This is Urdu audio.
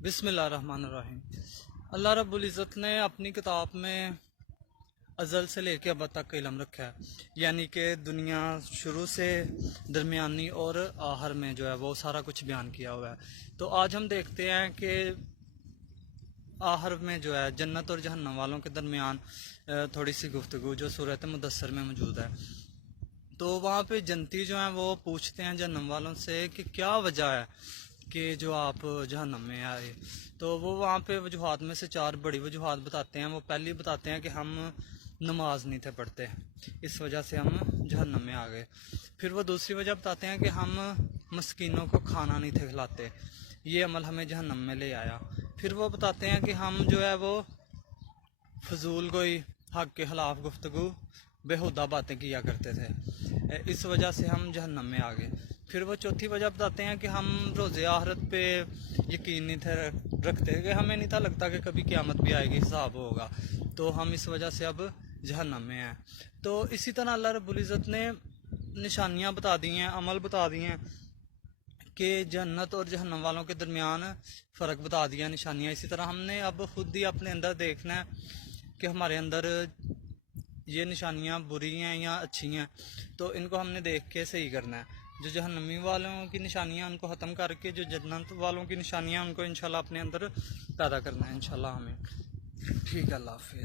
بسم اللہ الرحمن الرحیم۔ اللہ رب العزت نے اپنی کتاب میں ازل سے لے کے اب تک علم رکھا ہے، یعنی کہ دنیا شروع سے درمیانی اور آخر میں جو ہے وہ سارا کچھ بیان کیا ہوا ہے۔ تو آج ہم دیکھتے ہیں کہ آخر میں جو ہے جنت اور جہنم والوں کے درمیان تھوڑی سی گفتگو جو سورۃ مدثر میں موجود ہے۔ تو وہاں پہ جنتی جو ہیں وہ پوچھتے ہیں جہنم والوں سے کہ کیا وجہ ہے کہ جو آپ جہنم میں آئے۔ تو وہ وہاں پہ وجوہات میں سے 4 بڑی وجوہات بتاتے ہیں۔ وہ پہلی بتاتے ہیں کہ ہم نماز نہیں تھے پڑھتے، اس وجہ سے ہم جہنم میں آ گئے۔ پھر وہ دوسری وجہ بتاتے ہیں کہ ہم مسکینوں کو کھانا نہیں تھے کھلاتے، یہ عمل ہمیں جہنم میں لے آیا۔ پھر وہ بتاتے ہیں کہ ہم جو ہے وہ فضول کوئی حق کے خلاف گفتگو بےہودہ باتیں کیا کرتے تھے، اس وجہ سے ہم جہنم میں آ گئے۔ پھر وہ چوتھی وجہ بتاتے ہیں کہ ہم روز آخرت پہ یقین نہیں تھے رکھتے، کہ ہمیں نہیں تھا لگتا کہ کبھی قیامت بھی آئے گی، حساب ہوگا، تو ہم اس وجہ سے اب جہنم میں ہیں۔ تو اسی طرح اللہ رب العزت نے نشانیاں بتا دی ہیں، عمل بتا دی ہیں کہ جنت اور جہنم والوں کے درمیان فرق بتا دیا، نشانیاں۔ اسی طرح ہم نے اب خود ہی اپنے اندر دیکھنا ہے کہ ہمارے اندر یہ نشانیاں بری ہیں یا اچھی ہیں، تو ان کو ہم نے دیکھ کے صحیح کرنا ہے۔ جو جہنمی والوں کی نشانیاں ان کو ختم کر کے جو جنت والوں کی نشانیاں ان کو انشاءاللہ اپنے اندر پیدا کرنا ہے انشاءاللہ ہمیں۔ ٹھیک ہے، اللہ حافظ۔